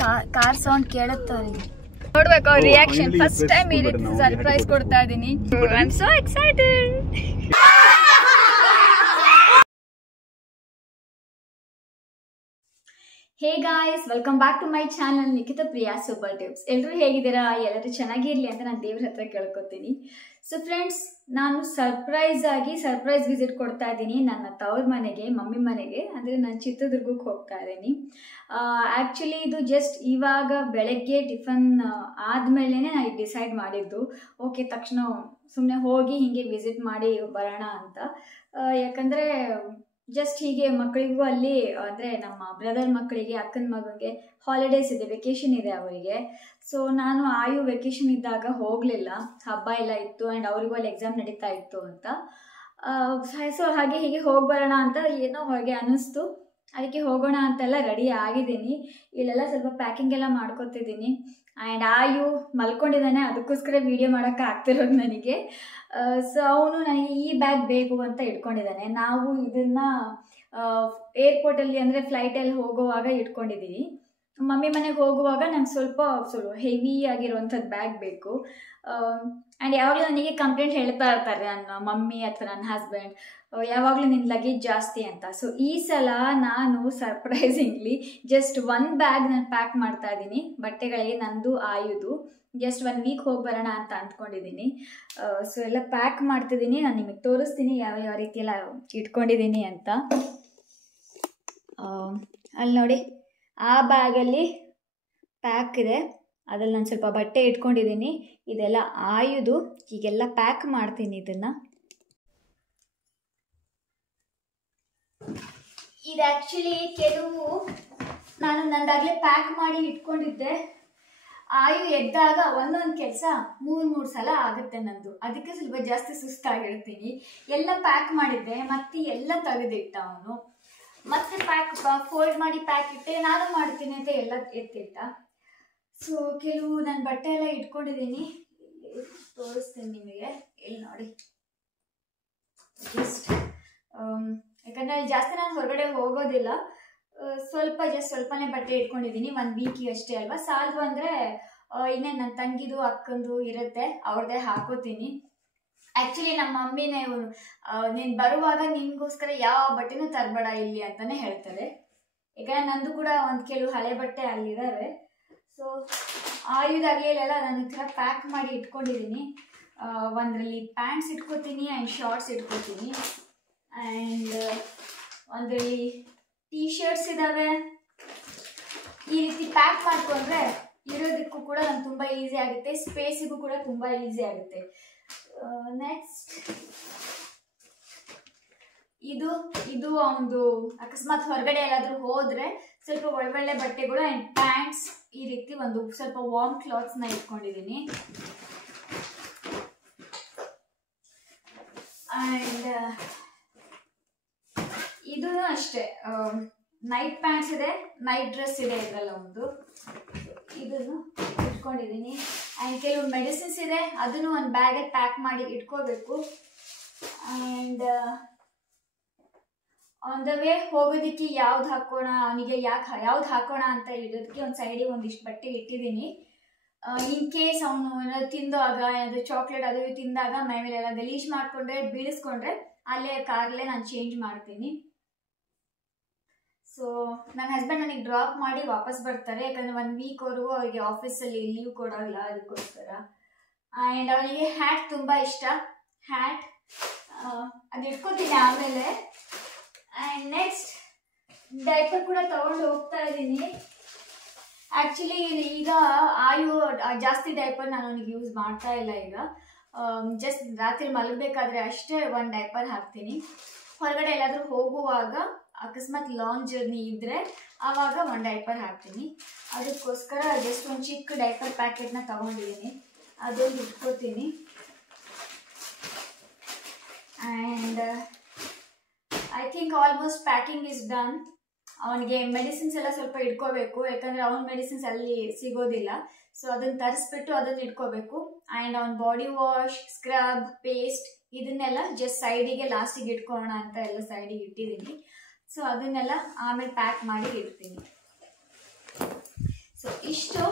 Car sound ಕೇಳುತ್ತೆ ಅವರಿಗೆ. ನೋಡ್ಬೇಕು ಅವ್ರ ರಿಯಾಕ್ಷನ್. ಫಸ್ಟ್ ಟೈಮ್ ಈ ರೀತಿ ಸರ್ಪ್ರೈಸ್ ಕೊಡ್ತಾ ಇದೀನಿ. I am so excited. Hey guys, welcome back to my channel Nikhita Priya super tips. ಎಲ್ಲರೂ ಹೇಗಿದ್ದೀರಾ? ಎಲ್ಲರೂ ಚೆನ್ನಾಗಿರ್ಲಿ ಅಂತ ನಾನು ದೇವ್ರ ಹತ್ರ ಕೇಳ್ಕೊತೀನಿ. ಸೊ ಫ್ರೆಂಡ್ಸ್, ನಾನು ಸರ್ಪ್ರೈಸ್ ವಿಸಿಟ್ ಕೊಡ್ತಾ ಇದ್ದೀನಿ ನನ್ನ ತವ್ರ ಮನೆಗೆ, ಮಮ್ಮಿ ಮನೆಗೆ. ಅಂದರೆ ನಾನು ಚಿತ್ರದುರ್ಗಕ್ಕೆ ಹೋಗ್ತಾ ಇದ್ದೀನಿ. ಆ್ಯಕ್ಚುಲಿ ಇದು ಜಸ್ಟ್ ಇವಾಗ ಬೆಳಗ್ಗೆ ಟಿಫನ್ ಆದಮೇಲೆ ನಾನು ಡಿಸೈಡ್ ಮಾಡಿದ್ದು. ಓಕೆ, ತಕ್ಷಣ ಸುಮ್ಮನೆ ಹೋಗಿ ಹೀಗೆ ವಿಸಿಟ್ ಮಾಡಿ ಬರೋಣ ಅಂತ. ಯಾಕಂದರೆ ಜಸ್ಟ್ ಹೀಗೆ ಮಕ್ಕಳಿಗೂ ಅಲ್ಲಿ ಅಂದರೆ ನಮ್ಮ ಬ್ರದರ್ ಮಕ್ಕಳಿಗೆ, ಅಕ್ಕನ ಮಗನಿಗೆ ಹಾಲಿಡೇಸ್ ಇದೆ, ವೆಕೇಶನ್ ಇದೆ ಅವರಿಗೆ. ಸೊ ನಾನು ಆಯು ವೆಕೇಶನ್ ಇದ್ದಾಗ ಹೋಗಲಿಲ್ಲ, ಹಬ್ಬ ಎಲ್ಲ ಇತ್ತು ಆ್ಯಂಡ್ ಅವರಿಗೂ ಅಲ್ಲಿ ಎಕ್ಸಾಮ್ ನಡೀತಾ ಇತ್ತು ಅಂತ. ಸೊ ಹಾಗೆ ಹೀಗೆ ಹೋಗಿ ಬರೋಣ ಅಂತ ಏನೋ ಹಾಗೆ ಅನ್ನಿಸ್ತು. ಅದಕ್ಕೆ ಹೋಗೋಣ ಅಂತೆಲ್ಲ ರೆಡಿ ಆಗಿದ್ದೀನಿ. ಇಲ್ಲೆಲ್ಲ ಸ್ವಲ್ಪ ಪ್ಯಾಕಿಂಗ್ ಎಲ್ಲ ಮಾಡ್ಕೊತಿದ್ದೀನಿ. ಆ್ಯಂಡ್ ಆಯು ಮಲ್ಕೊಂಡಿದ್ದಾನೆ, ಅದಕ್ಕೋಸ್ಕರ ವಿಡಿಯೋ ಮಾಡೋಕ್ಕೆ ಆಗ್ತಿರೋದು ನನಗೆ. ಸೊ ಅವನು ನನಗೆ ಈ ಬ್ಯಾಗ್ ಬೇಕು ಅಂತ ಇಟ್ಕೊಂಡಿದ್ದಾನೆ. ನಾವು ಇದನ್ನು ಏರ್ಪೋರ್ಟಲ್ಲಿ ಅಂದರೆ ಫ್ಲೈಟಲ್ಲಿ ಹೋಗುವಾಗ ಇಟ್ಕೊಂಡಿದ್ದೀವಿ. ಮಮ್ಮಿ ಮನೆಗೆ ಹೋಗುವಾಗ ನಂಗೆ ಸ್ವಲ್ಪ ಹೆವಿ ಆಗಿರುವಂಥದ್ದು ಬ್ಯಾಗ್ ಬೇಕು. ಆ್ಯಂಡ್ ಯಾವಾಗಲೂ ನನಗೆ ಕಂಪ್ಲೇಂಟ್ ಹೇಳ್ತಾ ಇರ್ತಾರೆ ನನ್ನ ಮಮ್ಮಿ ಅಥವಾ ನನ್ನ ಹಸ್ಬೆಂಡ್, ಯಾವಾಗಲೂ ನಿನ್ನ ಲಗೇಜ್ ಜಾಸ್ತಿ ಅಂತ. ಸೊ ಈ ಸಲ ನಾನು ಸರ್ಪ್ರೈಸಿಂಗ್ಲಿ ಜಸ್ಟ್ 1 ಬ್ಯಾಗ್ ನಾನು ಪ್ಯಾಕ್ ಮಾಡ್ತಾ ಇದ್ದೀನಿ ಬಟ್ಟೆಗಳಿಗೆ, ನಂದು ಆಯುದು. ಜಸ್ಟ್ 1 ವೀಕ್ ಹೋಗಿ ಬರೋಣ ಅಂತ ಅಂದ್ಕೊಂಡಿದ್ದೀನಿ. ಸೊ ಎಲ್ಲ ಪ್ಯಾಕ್ ಮಾಡ್ತಿದ್ದೀನಿ. ನಾನು ನಿಮಗೆ ತೋರಿಸ್ತೀನಿ ಯಾವ ರೀತಿ ಎಲ್ಲ ಇಟ್ಕೊಂಡಿದ್ದೀನಿ ಅಂತ. ಅಲ್ಲಿ ನೋಡಿ, ಆ ಬ್ಯಾಗಲ್ಲಿ ಪ್ಯಾಕ್ ಇದೆ, ಅದ್ರಲ್ಲಿ ನಾನು ಸ್ವಲ್ಪ ಬಟ್ಟೆ ಇಟ್ಕೊಂಡಿದ್ದೀನಿ. ಇದೆಲ್ಲ ಆಯುದು. ಹೀಗೆಲ್ಲ ಪ್ಯಾಕ್ ಮಾಡ್ತೀನಿ ಇದನ್ನು. ಇದು ಆ್ಯಕ್ಚುಲಿ ಕೆಲವು ನಾನು ನಂದಾಗಲೇ ಪ್ಯಾಕ್ ಮಾಡಿ ಇಟ್ಕೊಂಡಿದ್ದೆ. ಆಯು ಎದ್ದಾಗ ಒಂದೊಂದು ಕೆಲಸ 3 ಸಲ ಆಗುತ್ತೆ ನಂದು. ಅದಕ್ಕೆ ಸ್ವಲ್ಪ ಜಾಸ್ತಿ ಸುಸ್ತಾಗಿರ್ತೀನಿ. ಎಲ್ಲ ಪ್ಯಾಕ್ ಮಾಡಿದ್ದೆ, ಮತ್ತೆ ಎಲ್ಲ ತೆಗೆದಿಟ್ಟ ಅವನು. ಮತ್ತೆ ಫೋಲ್ಡ್ ಮಾಡಿ ಪ್ಯಾಕ್ ಇಟ್ಟೆ, ನಾನು ಮಾಡ್ತೀನಿ ಅಂತ ಎಲ್ಲ ಎತ್ತಿಟ್ಟ. ಸೊ ಕೆಲವು ನಾನು ಬಟ್ಟೆ ಎಲ್ಲ ಇಟ್ಕೊಂಡಿದ್ದೀನಿ, ತೋರಿಸ್ತೀನಿ ನಿಮಗೆ. ಇಲ್ಲಿ ನೋಡಿ, ಜಸ್ಟ್ ಯಾಕಂದರೆ ಜಾಸ್ತಿ ನಾನು ಹೊರಗಡೆ ಹೋಗೋದಿಲ್ಲ. ಸ್ವಲ್ಪನೇ ಬಟ್ಟೆ ಇಟ್ಕೊಂಡಿದ್ದೀನಿ. 1 ವೀಕಿಗೆ ಅಷ್ಟೇ ಅಲ್ವಾ, ಸಾಲದು ಅಂದರೆ ಇನ್ನೇ ನನ್ನ ತಂಗಿದು ಅಕ್ಕಂದು ಇರುತ್ತೆ, ಅವ್ರದ್ದೇ ಹಾಕೋತೀನಿ. ಆ್ಯಕ್ಚುಲಿ ನಮ್ಮ ಮಮ್ಮಿನೇ ನೀನು ಬರುವಾಗ ನಿಮಗೋಸ್ಕರ ಯಾವ ಬಟ್ಟೆನೂ ತರಬೇಡ ಇಲ್ಲಿ ಅಂತಲೇ ಹೇಳ್ತಾರೆ. ಯಾಕಂದರೆ ನಂದು ಕೂಡ ಕೆಲವು ಹಳೆ ಬಟ್ಟೆ ಅಲ್ಲಿದ್ದಾವೆ. ಸೊ ಆಯುಧಾಗಲೆಲ್ಲ ನಾನು ಈ ಥರ ಪ್ಯಾಕ್ ಮಾಡಿ ಇಟ್ಕೊಂಡಿದ್ದೀನಿ. ಒಂದರಲ್ಲಿ ಪ್ಯಾಂಟ್ಸ್ ಇಟ್ಕೋತೀನಿ ಆ್ಯಂಡ್ ಶಾರ್ಟ್ಸ್ ಇಟ್ಕೋತೀನಿ. ಆ್ಯಂಡ್ ಒಂದರಲ್ಲಿ ಟೀ ಶರ್ಟ್ಸ್ ಇದ್ದಾವೆ. ಈ ರೀತಿ ಪ್ಯಾಕ್ ಮಾಡ್ಕೊಂಡ್ರೆ ಇರೋದಕ್ಕೂ ಕೂಡ ನಂಗೆ ತುಂಬ ಈಸಿ ಆಗುತ್ತೆ, ಸ್ಪೇಸಿಗೂ ಕೂಡ ತುಂಬ ಈಸಿ ಆಗುತ್ತೆ. ನೆಕ್ಸ್ಟ್ ಇದು ಒಂದು ಅಕಸ್ಮಾತ್ ಹೊರಗಡೆ ಎಲ್ಲಾದರೂ ಹೋದರೆ ಸ್ವಲ್ಪ ಒಳ್ಳೆ ಬಟ್ಟೆಗಳು ಆ್ಯಂಡ್ ಪ್ಯಾಂಟ್ಸ್, ಈ ರೀತಿ ಒಂದು ಸ್ವಲ್ಪ ವಾರ್ಮ್ ಕ್ಲಾತ್ಸ್ನ ಇಟ್ಕೊಂಡಿದ್ದೀನಿ. ಆ್ಯಂಡ್ ಇದು ಅಷ್ಟೇ, ನೈಟ್ ಪ್ಯಾಂಟ್ಸ್ ಇದೆ, ನೈಟ್ ಡ್ರೆಸ್ ಇದೆ, ಇದೆಲ್ಲ ಒಂದು ಇದನ್ನು ಇಟ್ಕೊಂಡಿದ್ದೀನಿ. ಆ್ಯಂಡ್ ಕೆಲವು ಮೆಡಿಸಿನ್ಸ್ ಇದೆ, ಅದನ್ನು ಒಂದು ಬ್ಯಾಗಲ್ಲಿ ಪ್ಯಾಕ್ ಮಾಡಿ ಇಟ್ಕೋಬೇಕು. ಆ್ಯಂಡ್ ಆನ್ ದ ವೇ ಹೋಗೋದಕ್ಕೆ ಯಾವ್ದು ಹಾಕೋಣ, ಅವನಿಗೆ ಯಾವ್ದು ಹಾಕೋಣ ಅಂತ ಇಡೋದಕ್ಕೆ ಒಂದು ಸೈಡಿಗೆ ಒಂದಿಷ್ಟು ಬಟ್ಟೆ ಇಟ್ಟಿದ್ದೀನಿ. ಇನ್ ಕೇಸ್ ಅವನು ಏನಾದ್ರು ತಿಂದಾಗ, ಏನಾದರೂ ಚಾಕ್ಲೇಟ್ ಅದು ತಿಂದಾಗ ಮೈಮೇಲೆಲ್ಲ ಗಲೀಜ್ ಮಾಡಿಕೊಂಡ್ರೆ, ಬೀಳಿಸ್ಕೊಂಡ್ರೆ ಅಲ್ಲೇ ಕಾರಲ್ಲೇ ನಾನು ಚೇಂಜ್ ಮಾಡ್ತೀನಿ. ಸೊ ನನ್ನ ಹಸ್ಬೆಂಡ್ ನನಗೆ ಡ್ರಾಪ್ ಮಾಡಿ ವಾಪಸ್ ಬರ್ತಾರೆ, ಯಾಕಂದರೆ 1 ವೀಕ್ವರೆಗೂ ಅವರಿಗೆ ಆಫೀಸಲ್ಲಿ ಲೀವ್ ಕೊಡೋಲ್ಲ, ಅದಕ್ಕೋಸ್ಕರ. ಆ್ಯಂಡ್ ಅವನಿಗೆ ಹ್ಯಾಟ್ ತುಂಬ ಇಷ್ಟ, ಹ್ಯಾಟ್ ಅದು ಇಟ್ಕೋತೀನಿ ಆಮೇಲೆ. ಆ್ಯಂಡ್ ನೆಕ್ಸ್ಟ್ ಡೈಪರ್ ಕೂಡ ತೊಗೊಂಡು ಹೋಗ್ತಾ ಇದ್ದೀನಿ. ಆ್ಯಕ್ಚುಲಿ ಈಗ ಆಯು ಜಾಸ್ತಿ ಡೈಪರ್ ನಾನು ಅವನಿಗೆ ಯೂಸ್ ಮಾಡ್ತಾ ಇಲ್ಲ. ಈಗ ಜಸ್ಟ್ ರಾತ್ರಿ ಮಲಗಬೇಕಾದ್ರೆ ಅಷ್ಟೇ 1 ಡೈಪರ್ ಹಾಕ್ತೀನಿ. ಹೊರಗಡೆ ಎಲ್ಲಾದರೂ ಹೋಗುವಾಗ ಅಕಸ್ಮಾತ್ ಲಾಂಗ್ ಜರ್ನಿ ಇದ್ದರೆ ಆವಾಗ 1 ಡೈಪರ್ ಹಾಕ್ತೀನಿ. ಅದಕ್ಕೋಸ್ಕರ ಜಸ್ಟ್ ಒಂದು ಚಿಕ್ಕ ಡೈಪರ್ ಪ್ಯಾಕೆಟ್ನ ತೊಗೊಂಡಿದ್ದೀನಿ, ಅದೊಂದು ಇಟ್ಕೋತೀನಿ. And I think almost packing is done. ಅವನಿಗೆ ಮೆಡಿಸಿನ್ಸ್ ಎಲ್ಲ ಸ್ವಲ್ಪ ಇಟ್ಕೋಬೇಕು, ಯಾಕಂದರೆ ಅವನ ಮೆಡಿಸಿನ್ಸ್ ಅಲ್ಲಿ ಸಿಗೋದಿಲ್ಲ. ಸೊ ಅದನ್ನು ತರಿಸ್ಬಿಟ್ಟು ಅದನ್ನು ಇಟ್ಕೋಬೇಕು. ಆ್ಯಂಡ್ ಅವನ ಬಾಡಿ ವಾಶ್, ಸ್ಕ್ರಬ್, ಪೇಸ್ಟ್ ಇದನ್ನೆಲ್ಲ ಜಸ್ಟ್ ಸೈಡಿಗೆ ಲಾಸ್ಟಿಗೆ ಇಟ್ಕೊಳ್ಳೋಣ ಅಂತ ಎಲ್ಲ ಸೈಡಿಗೆ ಇಟ್ಟಿದ್ದೀನಿ. ಸೊ ಅದನ್ನೆಲ್ಲ ಆಮೇಲೆ ಪ್ಯಾಕ್ ಮಾಡಿ ಇಡ್ತೀನಿ. ಸೊ ಇಷ್ಟು.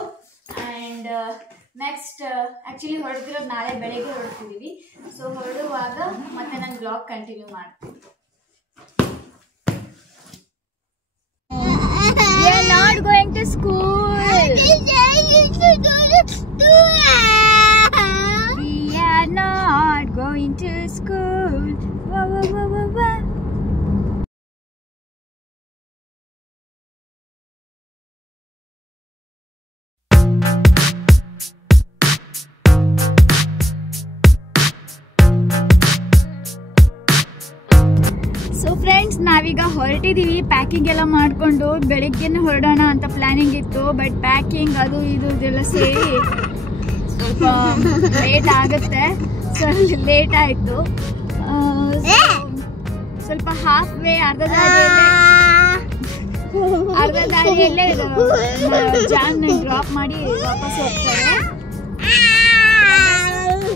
ಆ್ಯಂಡ್ ನೆಕ್ಸ್ಟ್ ಆ್ಯಕ್ಚುಲಿ ಹೊರಡ್ತಿರೋದು ನಾಳೆ ಬೆಳಗ್ಗೆ ಹೊರಡ್ತಿದ್ದೀವಿ. ಸೊ ಹೊರಡುವಾಗ ಮತ್ತೆ ನಾನು ಬ್ಲಾಗ್ ಕಂಟಿನ್ಯೂ ಮಾಡ್ತೀನಿ. We are not going to school. We are not going to school. Wah, wah, wah, wah, wah. So friends, ನಾವೀಗ ಹೊರಟಿದ್ದೀವಿ. ಪ್ಯಾಕಿಂಗ್ ಎಲ್ಲ ಮಾಡಿಕೊಂಡು ಬೆಳಿಗ್ಗೆನೇ ಹೊರಡೋಣ ಅಂತ ಪ್ಲಾನಿಂಗ್ ಇತ್ತು. ಬಟ್ ಪ್ಯಾಕಿಂಗ್ ಅದು ಇದು ಇದೆಲ್ಲ ಸೇರಿ ಸ್ವಲ್ಪ ಲೇಟ್ ಆಗುತ್ತೆ. ಸೊ ಲೇಟ್ ಆಯಿತು. ಸ್ವಲ್ಪ ಹಾಫ್ ವೇ ಅರ್ಧ ದಾರಿಯಲ್ಲೇ ಜಾನ್ ಡ್ರಾಪ್ ಮಾಡಿ ವಾಪಸ್ ಹೋಗ್ತಾರೆ.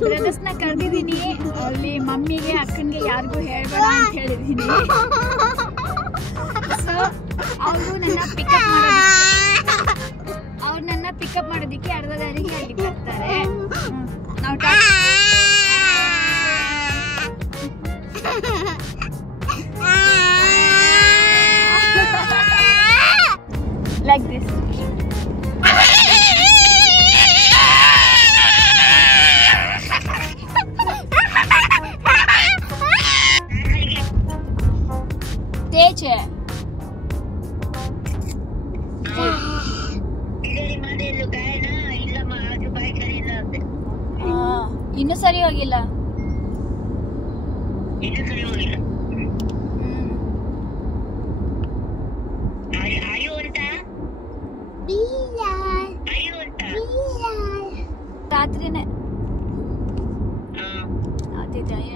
ಬ್ರದರ್ಸ್ನ ಕರೆದಿದ್ದೀನಿ. ಅಲ್ಲಿ ಮಮ್ಮಿಗೆ ಅಕ್ಕನಿಗೆ ಯಾರಿಗೂ ಹೇಳ್ಬೇಡ ಅಂತ ಹೇಳಿದ್ದೀನಿ. ಸೊ ಅವರು ನನ್ನ ಪಿಕಪ್ ಮಾಡೋದಕ್ಕೆ ಅರ್ಧ ದಾರಿಗೆ ಅಲ್ಲಿ ಬರ್ತಾರೆ. ನಾವು ಲೈಕ್ ದಿಸ್. ಇನ್ನು ಸರಿ ಹೋಗಿಲ್ಲ. ರಾತ್ರಿನೇ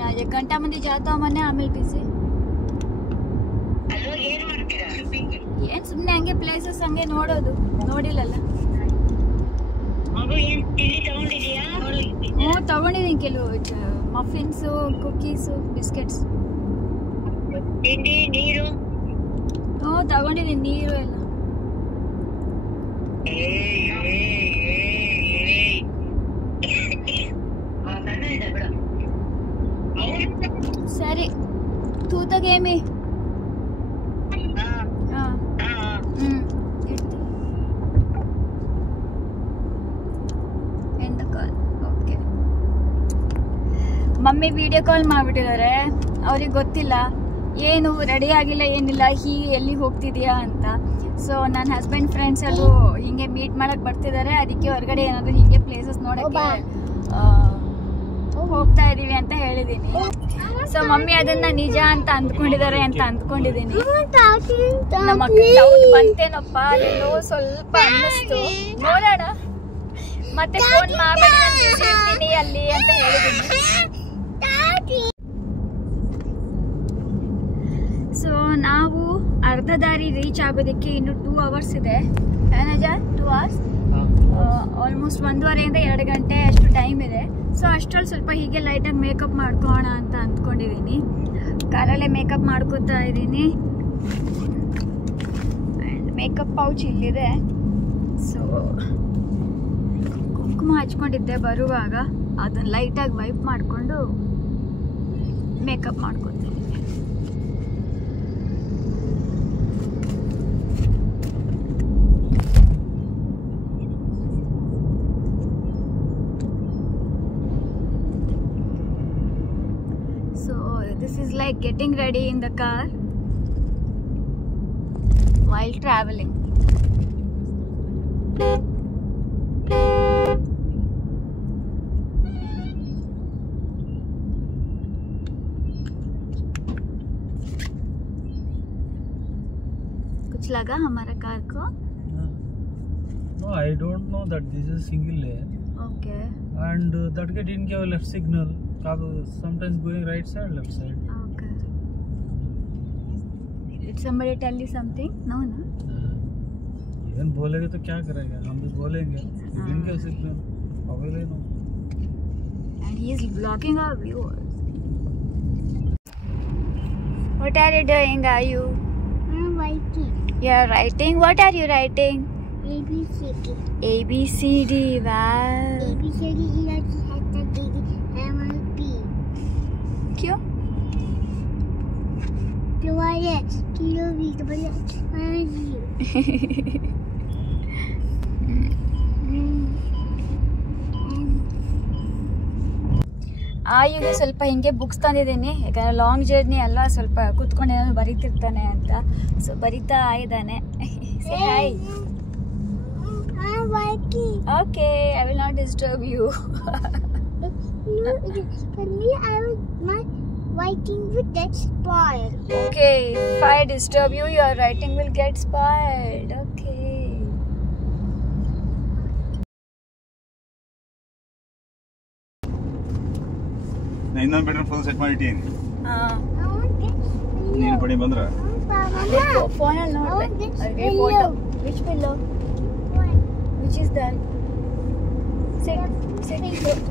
1 ಗಂಟೆ ಮಂದಿ ಜಾತಾವ ಮನೆ. ಆಮೇಲೆ ಬಿಸಿ ಏನ್ ಸುಮ್ನೆ ಹಂಗೆ ಪ್ಲೇಸಸ್ ಹಂಗೆ ನೋಡೋದು. ನೋಡಿಲ್ಲಲ್ಲ. ತಗೊಂಡಿದ್ದೀನಿ ಕೆಲವು ಮಫಿನ್ಸು, ಕುಕೀಸು, ಬಿಸ್ಕೆಟ್ಸ್. ತಗೊಂಡಿದ್ದೀನಿ ನೀರು ಎಲ್ಲ. ಸರಿ ತೂತಗೇಮಿ. ಮಮ್ಮಿ ವಿಡಿಯೋ ಕಾಲ್ ಮಾಡಿಬಿಟ್ಟಿದ್ದಾರೆ. ಅವ್ರಿಗೆ ಗೊತ್ತಿಲ್ಲ ಏನು ರೆಡಿ ಆಗಿಲ್ಲ, ಏನಿಲ್ಲ, ಹೀಗೆ ಎಲ್ಲಿ ಹೋಗ್ತಿದ್ಯಾ ಅಂತ. ಸೊ ನನ್ನ ಹಸ್ಬೆಂಡ್ ಫ್ರೆಂಡ್ಸ್ ಎಲ್ಲೂ ಹಿಂಗೆ ಮೀಟ್ ಮಾಡಕ್ ಬರ್ತಿದ್ದಾರೆ. ಅದಕ್ಕೆ ಹೊರಗಡೆ ಏನಾದ್ರು ಹೀಗೆ ಪ್ಲೇಸಸ್ ನೋಡಕ್ಕೆ ಹೋಗ್ತಾ ಇದೀವಿ ಅಂತ ಹೇಳಿದೀನಿ. ಸೊ ಮಮ್ಮಿ ಅದನ್ನ ನಿಜ ಅಂತ ಅಂದ್ಕೊಂಡಿದ್ದಾರೆ ಅಂತ ಅಂದ್ಕೊಂಡಿದೀನಿ. ನಮಗೆ ಡೌಟ್ ಬಂತೇನಪ್ಪ ಅಲ್ಲೆಲ್ಲೋ ಸ್ವಲ್ಪ ಅನ್ನಿಸ್ತು. ನೋಡೋಣ, ಮತ್ತೆ ಫೋನ್ ಮಾಡ್ತೀನಿ ಅಲ್ಲಿ ಅಂತ ಹೇಳಿದೀನಿ. ಸೊ ನಾವು ಅರ್ಧ ದಾರಿ ರೀಚ್ ಆಗೋದಕ್ಕೆ ಇನ್ನು 2 ಅವರ್ಸ್ ಇದೆ. 2 ಅವರ್ಸ್, ಆಲ್ಮೋಸ್ಟ್ 1.5 2 ಗಂಟೆ ಅಷ್ಟು ಟೈಮ್ ಇದೆ. ಸೊ ಅಷ್ಟರಲ್ಲಿ ಸ್ವಲ್ಪ ಹೀಗೆ ಲೈಟಾಗಿ ಮೇಕಪ್ ಮಾಡ್ಕೊಳ್ಳೋಣ ಅಂತ ಅಂದ್ಕೊಂಡಿದ್ದೀನಿ. ಕಾರಲ್ಲೇ ಮೇಕಪ್ ಮಾಡ್ಕೋತಾ ಇದ್ದೀನಿ. ಆ್ಯಂಡ್ ಮೇಕಪ್ ಪೌಚ್ ಇಲ್ಲಿದೆ. ಸೊ ಕುಂಕುಮ ಹಚ್ಕೊಂಡಿದ್ದೆ ಬರುವಾಗ, ಅದನ್ನು ಲೈಟಾಗಿ ವೈಪ್ ಮಾಡಿಕೊಂಡು ಮೇಕಪ್ ಮಾಡ್ಕೊತೀನಿ. This is like getting ready in the car while traveling. कुछ लगा हमारा कार को? No, I don't know that this is single lane. Okay. And that guy didn't give a left signal. Sometimes going right side, left side. Okay. Did somebody tell you something? No, no. Even बोलेंगे तो क्या करेगा? हम भी बोलेंगे. Didn't give signal. Away no. And he is blocking our viewers. What are you doing? Are you? I'm writing. You are writing. What are you writing? ABCD. Wow. क्यों? ಆಯುಗೆ ಸ್ವಲ್ಪ ಹಿಂಗೆ ಬುಕ್ಸ್ ತಂದಿದ್ದೀನಿ, ಯಾಕಂದರೆ ಲಾಂಗ್ ಜರ್ನಿ ಅಲ್ಲ, ಸ್ವಲ್ಪ ಕೂತ್ಕೊಂಡು ಏನಾದ್ರು ಬರೀತಿರ್ತಾನೆ ಅಂತ. ಸೊ ಬರಿತಾ ಇದ್ದಾನೆ. Say hi. Okay, I will not disturb you. My writing will get spoiled. Okay, if I disturb you, your writing will get spoiled. Okay. ಇನ್ನೊಂದು ಬೆಡ್ರೂಮ್ ಫುಲ್ ಸೆಟ್ ಮಾಡಿಟ್ಟೀನಿ. ನೀನು ಪಡಿ ಬಂದ್ರ ಫೋನಲ್ಲಿ ನೋಡ್ದೆ photo. Which pillow? Which is that? Sit.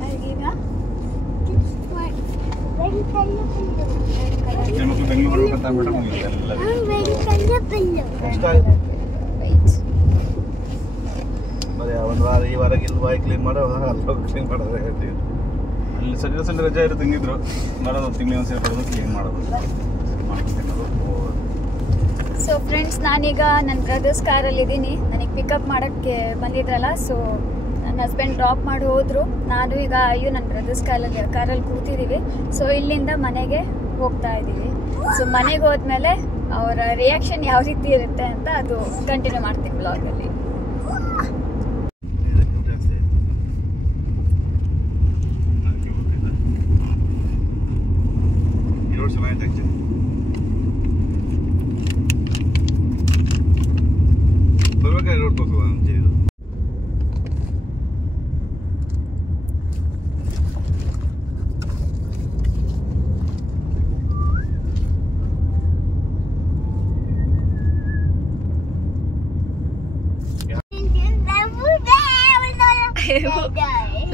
I'll give you. This one. Very color pillow. ಹೆಣ್ಮಕ್ಳು ಬೆಂಗಳೂರು ಬರ್ಬೇಕಂತ ಅಂದ್ಬಿಟ್ರೆ ಮುಗಿಯುತ್ತೆ ಎಲ್ಲ. Very color pillow. ಇಷ್ಟ ಆಯ್ತು. Wait. ಮತ್ತೆ ಒಂದು ವಾರ ಈ ವಾರ ಇಲ್ಲಿ ಬಾಯ್ ಕ್ಲೀನ್ ಮಾಡೋ ಅಲ್ಲಿ ಕ್ಲೀನ್ ಮಾಡೋದು ಹೇಳ್ತೀವಿ. ಅಲ್ಲಿ ಸಂಡೆ ರಜೆ ಇರುತ್ತೆ, ಹಿಂಗಿದ್ರು ಮಾಡೋದು ತಿಂಗಳಿಗೆ ಒಂದ್ಸರಿ ಬರೋದು ಕ್ಲೀನ್ ಮಾಡೋದು. ಸೊ ಫ್ರೆಂಡ್ಸ್, ನಾನೀಗ ನನ್ನ ಬ್ರದರ್ಸ್ ಕಾರಲ್ಲಿದ್ದೀನಿ. ನನಗೆ ಪಿಕಪ್ ಮಾಡೋಕ್ಕೆ ಬಂದಿದ್ರಲ್ಲ, ಸೊ ನನ್ನ ಹಸ್ಬೆಂಡ್ ಡ್ರಾಪ್ ಮಾಡಿ ಹೋದರು. ನಾನು ಈಗ ನನ್ನ ಬ್ರದರ್ಸ್ ಕಾರಲ್ಲಿ ಕೂತಿದ್ದೀವಿ. ಸೊ ಇಲ್ಲಿಂದ ಮನೆಗೆ ಹೋಗ್ತಾ ಇದ್ದೀವಿ. ಸೊ ಮನೆಗೆ ಹೋದ್ಮೇಲೆ ಅವರ ರಿಯಾಕ್ಷನ್ ಯಾವ ರೀತಿ ಇರುತ್ತೆ ಅಂತ ಅದು ಕಂಟಿನ್ಯೂ ಮಾಡ್ತೀನಿ ಬ್ಲಾಗಲ್ಲಿ.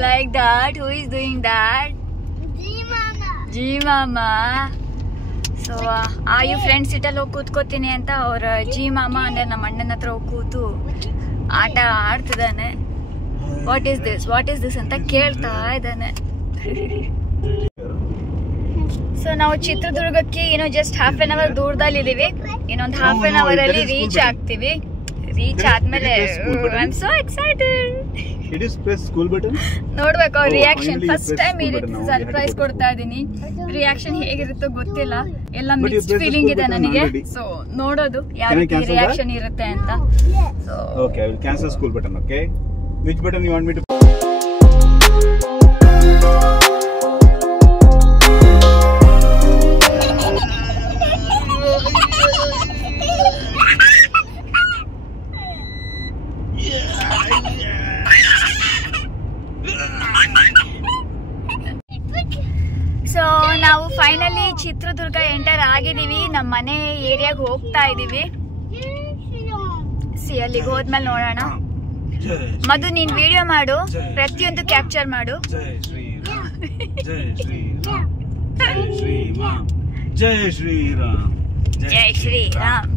Like that? Who is doing that? G Mama. So ಆಯು ಫ್ರೆಂಡ್ಸ್ ಸೀಟಲ್ಲಿ ಹೋಗಿ ಕೂತ್ಕೋತೀನಿ ಅಂತ ಅವ್ರ ಜಿ ಮಾಮ ಅಂದರೆ ನಮ್ಮ ಅಣ್ಣನ ಹತ್ರ ಹೋಗಿ ಕೂತು ಆಟ ಆಡ್ತಿದ್ದಾನೆ. ವಾಟ್ ಈಸ್ ದಿಸ್ ಅಂತ ಕೇಳ್ತಾ ಇದ್ದಾನೆ. ಸೊ ನಾವು ಚಿತ್ರದುರ್ಗಕ್ಕೆ ಏನೋ ಜಸ್ಟ್ ಹಾಫ್ ಆನ್ ಅವರ್ ದೂರದಲ್ಲಿದ್ದೀವಿ. ಇನ್ನೊಂದು ಹಾಫ್ ಆನ್ ಅವರ್ ಅಲ್ಲಿ ರೀಚ್ ಆಗ್ತೀವಿ. ರೀಚ್ ಆದ್ಮೇಲೆ I am so excited. It is press school button. ನೋಡ್ಬೇಕು ಅವ್ರ ರಿಯಾಕ್ಷನ್. ಫಸ್ಟ್ ಟೈಮ್ ಈ ರೀತಿ ಸರ್ಪ್ರೈಸ್ ಕೊಡ್ತಾ ಇದ್ದೀನಿ. ರಿಯಾಕ್ಷನ್ ಹೇಗಿರುತ್ತೋ ಗೊತ್ತಿಲ್ಲ, ಎಲ್ಲ ಮಿಕ್ಸ್ಡ್ ಫೀಲಿಂಗ್ ಇದೆ ನನಗೆ. ಸೊ ನೋಡೋದು ಯಾವ ರೀತಿ ರಿಯಾಕ್ಷನ್ ಇರುತ್ತೆ ಅಂತ. So okay, I will cancel school button. Okay, which button you want me to? So ನಾವು ಫೈನಲಿ ಚಿತ್ರದುರ್ಗ ಎಂಟರ್ ಆಗಿದ್ದೀವಿ. ನಮ್ಮ ಮನೆ ಏರಿಯಾಗೆ ಹೋಗ್ತಾ ಇದ್ದೀವಿ. ಸಿ ಅಲ್ಲಿಗೆ ಹೋದ್ಮೇಲೆ ನೋಡೋಣ. ಮಧು ನೀನ್ ವಿಡಿಯೋ ಮಾಡು, ಪ್ರತಿಯೊಂದು ಕ್ಯಾಪ್ಚರ್ ಮಾಡು. ಜೈ ಶ್ರೀರಾಮ್, ಜೈ ಶ್ರೀರಾಮ್, ಜೈ ಶ್ರೀರಾಮ್, ಜೈ ಶ್ರೀರಾಮ್, ಜೈ ಶ್ರೀರಾಮ್,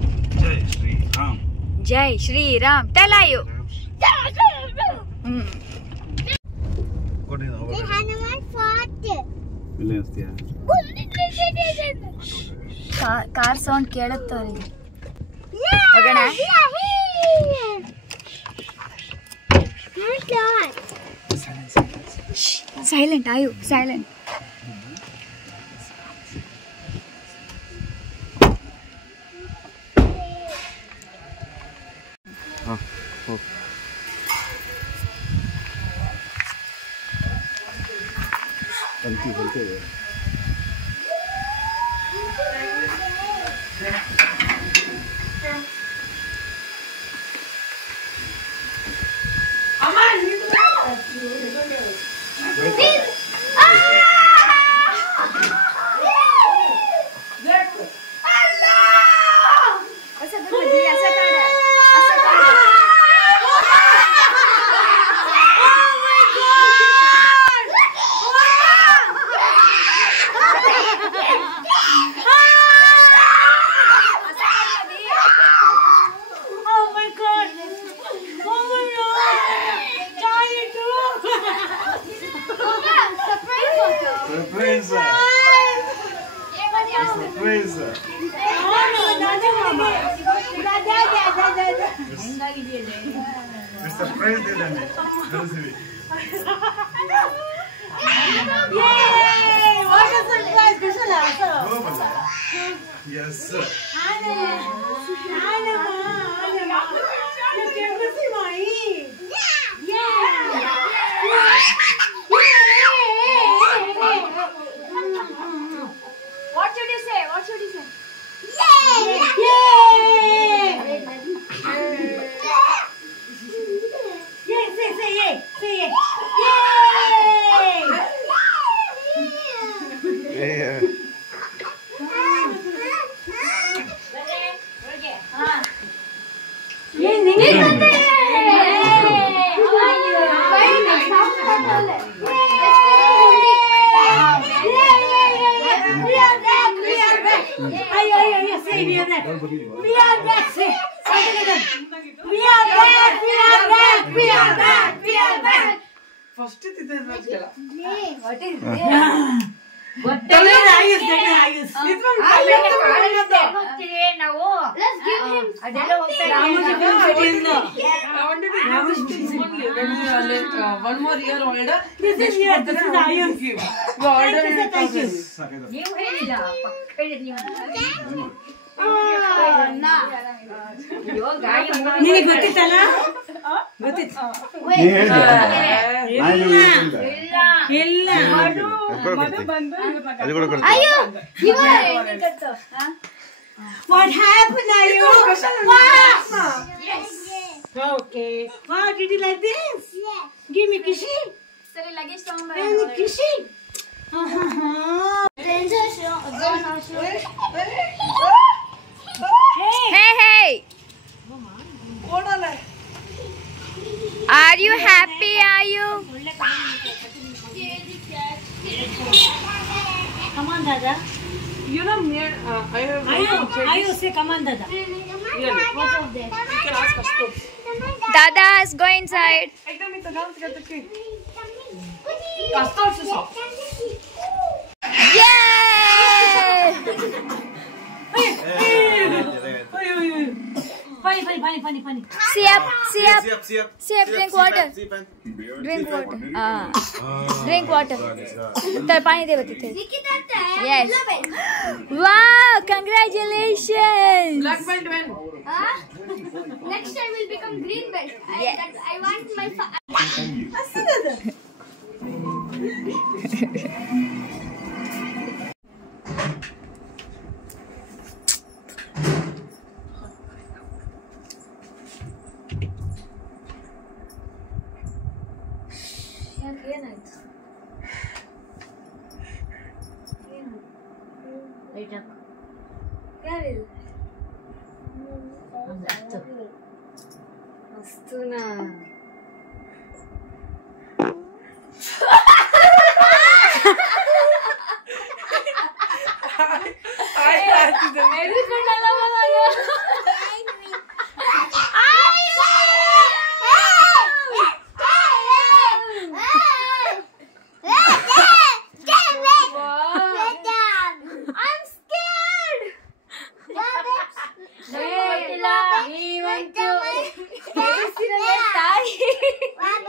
ಜೈ ಶ್ರೀರಾಮ್, ಜೈ ಶ್ರೀರಾಮ್. ಟೆಲಾಯು ಕಾರ್ ಸೌಂಡ್ ಕೇಳುತ್ತೆ ಅವ್ರಿಗೆ. ಹೋಗೋಣ. ಸೈಲೆಂಟ್ ಆಯು, ಸೈಲೆಂಟ್. ಸರ್ಪ್ರೈಸ್. ಸರ್ಪ್ರೈಸ್ ಇದ್ದಾನೆ ಕಳಿಸಿವಿ. Yes. What should you say? What should you say? First it is what is one more year older. This is Ayush. You order ನಿನಗೆ ಗೊತ್ತಿತ್ತಲ್ಲ ಗೊತ್ತಿತ್ತು ಇಲ್ಲ What happened are you? Yes. Okay. Wow, did you like this? Yes. Give me kissy. Sorry, luggage Give me kissy. Hey! Are you happy? Are you? Come on, Dada. You know, Ayu, say come on, Dada. What of this? you can ask us to. Dadas, go inside. Ekdam ito dance get the key. Custard sauce. Yay! Funny. See up. Drink water. Drink water. Drink water. Pani de bati. Yes. Wow! Congratulations. Black belt when? Next time will become green belt. Yes. I want my.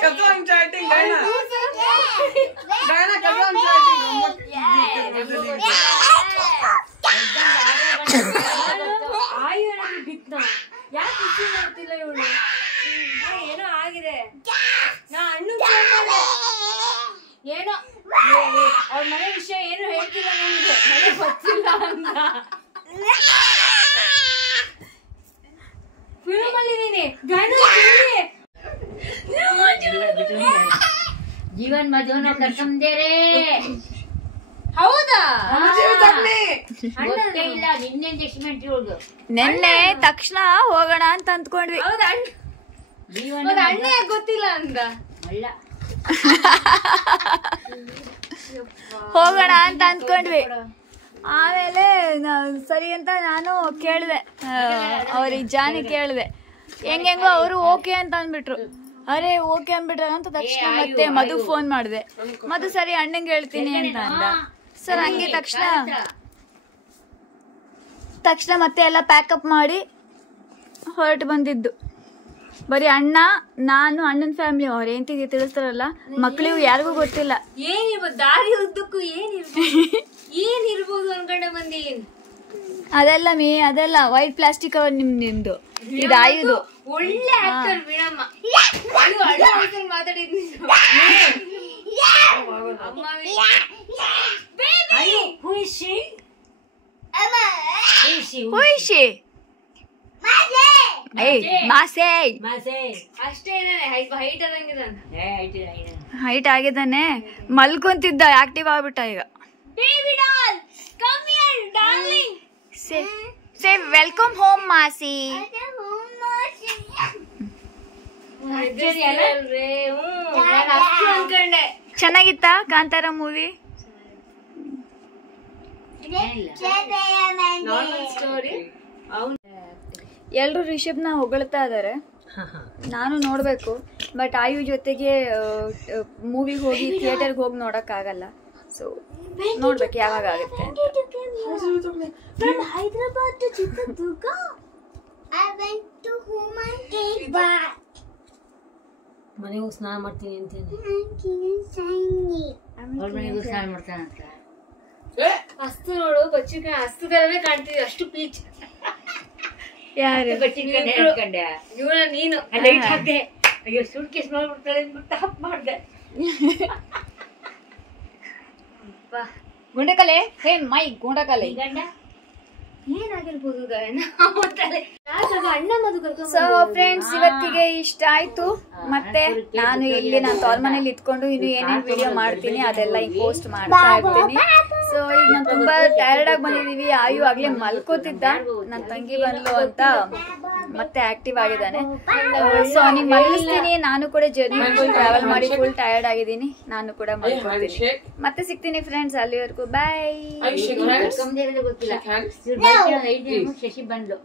Kasam chatting, Diana. Diana, kasam chatting. ಯಾಕೆ ಖುಷಿ ಮಾಡ್ತಿಲ್ಲ ಇವಳು? ಏನೋ ಆಗಿದೆ. ನಾ ಅಣ್ಣು ಏನೋ ಅವ್ರ ಮನೆ ವಿಷಯ ಏನು ಹೇಳ್ತಿಲ್ಲ ನನಗೆ, ನನಗೆ ಗೊತ್ತಿಲ್ಲ ಅಂತ. ಫಿಲ್ಮ್ ಅಲ್ಲಿ ನೀನೆ ಜೀವನ್ ಮದುವನ ಕರ್ಕೊಂಡೇರೆ. ಹೌದಾ? ಗೊತ್ತೇ ಇಲ್ಲ ನಿನ್ನೆ ಎಂಗೇಜ್ಮೆಂಟ್ ಇರೋದು. ನೆನ್ನೆ ತಕ್ಷಣ ಹೋಗೋಣ ಅಂತ ಅಂದ್ಕೊಂಡ್ವಿ. ಜೀವನ ಅಣ್ಣ ಗೊತ್ತಿಲ್ಲ ಅಂದ. ಅಲ್ಲ ಹೋಗೋಣ ಅಂತ ಅಂದ್ಕೊಂಡ್ವಿ. ಆಮೇಲೆ ಸರಿ ಅಂತ ನಾನು ಕೇಳಿದೆ, ಅವ್ರಿಗೆ ಜಾನಿ ಕೇಳಿದೆ. ಹೆಂಗೆಂಗೋ ಅವರು ಓಕೆ ಅಂತ ಅಂದ್ಬಿಟ್ರು. ಅರೆ ಓಕೆ ಅಂದ್ಬಿಟ್ರ ಅಂತ ತಕ್ಷಣ ಮತ್ತೆ ಮಧು ಫೋನ್ ಮಾಡಿದೆ. ಮಧು ಸರಿ ಅಣ್ಣಂಗೆ ಹೇಳ್ತೀನಿ ಅಂತ ಅಂದ. ಸರ್ ಹಂಗೆ ತಕ್ಷಣ ತಕ್ಷಣ ಮತ್ತೆ ಎಲ್ಲ ಪ್ಯಾಕಪ್ ಮಾಡಿ ಹೊರಟು ಬಂದಿದ್ದು. ಬರೀ ಅಣ್ಣ, ನಾನು, ಅಣ್ಣನ ಫ್ಯಾಮಿಲಿ ಅವ್ರ ಏಂತಿಗೆ ತಿಳಿಸ್ತಾರಲ್ಲ, ಮಕ್ಳಿಗೂ ಯಾರಿಗೂ ಗೊತ್ತಿಲ್ಲ. ಏನಿರ್ಬೋದು ದಾರಿ ಉದ್ದಕ್ಕೂ ಏನಿರ್ಬೋದು ಅನ್ಕೊಂಡೆ ಬಂದಿ. ಅದೆಲ್ಲ ಅದೆಲ್ಲ ವೈಟ್ ಪ್ಲಾಸ್ಟಿಕ್ ನಿಮ್ದು ಇದು ಆಯುದು. ಒಳ್ಳೆ ಆಕ್ಟರ್ ವೀಣಮ್ಮ ಮಾತಾಡಿದ್ ಅಷ್ಟೇ ಹೈಟ್ ಆಗಿದ್ದಾನೆ, ಮಲ್ಕೊಂತಿದ್ದ, ಆಕ್ಟಿವ್ ಆಗ್ಬಿಟ್ಟ ಈಗ. ಸೇ ವೆಲ್ಕಮ್ ಹೋಮ್ ಮಾಸಿ. ಚೆನ್ನಾಗಿತ್ತಾ ಕಾಂತಾರ ಮೂವಿ? ಎಲ್ರು ರಿಷಬ್ನ ಹೊಗಳ್ತಾ ಇದಾರೆ, ನಾನು ನೋಡ್ಬೇಕು. ಬಟ್ ಆಯು ಜೊತೆಗೆ ಮೂವಿಗೆ ಹೋಗಿ ಥಿಯೇಟರ್ಗೆ ಹೋಗಿ ನೋಡಕ್ ಆಗಲ್ಲ. ಸೊ ನೋಡ್ಬೇಕು ಯಾವಾಗ ಆಗುತ್ತೆ ಅಂತ. Hyderabad to Chitradurga. I went to home and came back. ಮನೆಗೂ ಸ್ನಾನ ಮಾಡ್ತೀನಿ ಅಂತೇನೆ. ಮನೆಗೂ ಸ್ನಾನ ಮಾಡ್ತಾನಂತ. ಅಸ್ತು ನೋಡು, ಬಚ್ಚಿಕ ಅಸ್ತದಲ್ಲೇ ಕಾಣ್ತಿದ್ವಿ, ಅಷ್ಟು ಪೀಚ್. ಯಾರು ಹೇಳ್ಕೊಂಡೆ ಇವನ ನೀನು ಲೈಟ್ ಹಾಕ್ದೆ. ಅಯ್ಯೋ ಸೂಟ್ ಕೇಸ್ ಮಾಡ್ಬಿಡ್ತಾಳೆ ಅಂದ್ಬಿಟ್ಟು ಹಪ್ ಮಾಡ್ದೆ. ಗುಂಡಕಲೆ, ಹೇ ಮೈ ಗುಂಡಕಲೆ. ಗಂಡ ಏನಾಗಿರ್ಬೋದು ಅಣ್ಣ ಮಧು. ಸೊ ಫ್ರೆಂಡ್ಸ್, ಇವತ್ತಿಗೆ ಇಷ್ಟ ಆಯ್ತು. ಮತ್ತೆ ನಾನು ಇಲ್ಲಿ ನನ್ನ ತೋರ್ ಮನೇಲಿ ಇಟ್ಕೊಂಡು ಇನ್ನು ಏನೇನ್ ವಿಡಿಯೋ ಮಾಡ್ತೀನಿ ಅದೆಲ್ಲ ಈಗ ಪೋಸ್ಟ್ ಮಾಡ್ತಾ ಇರ್ತೀನಿ. ಸೊ ಈಗ ನಾನು ತುಂಬಾ ಟೈರ್ಡ್ ಆಗಿ ಬಂದಿದೀವಿ. ಆಯು ಆಗ್ಲೇ ಮಲ್ಕೋತಿದ್ದ, ನನ್ನ ತಂಗಿ ಬಂದ್ಲು ಅಂತ ಮತ್ತೆ ಆಕ್ಟಿವ್ ಆಗಿದ್ದಾನೆ. ಸೊ ಅವ್ನಿಗೆ ಮಲಗಿಸ್ತೀನಿ. ನಾನು ಕೂಡ ಜರ್ನಿ ಫುಲ್ ಟ್ರಾವೆಲ್ ಮಾಡಿ ಫುಲ್ ಟೈರ್ಡ್ ಆಗಿದ್ದೀನಿ. ನಾನು ಕೂಡ ಮಲ್ಕೋತೀನಿ. ಮತ್ತೆ ಸಿಗ್ತೀನಿ ಫ್ರೆಂಡ್ಸ್, ಅಲ್ಲಿವರೆಗೂ ಬಾಯ್. ಗೊತ್ತಿಲ್ಲ ಶಶಿ ಬಂದ್ಲು.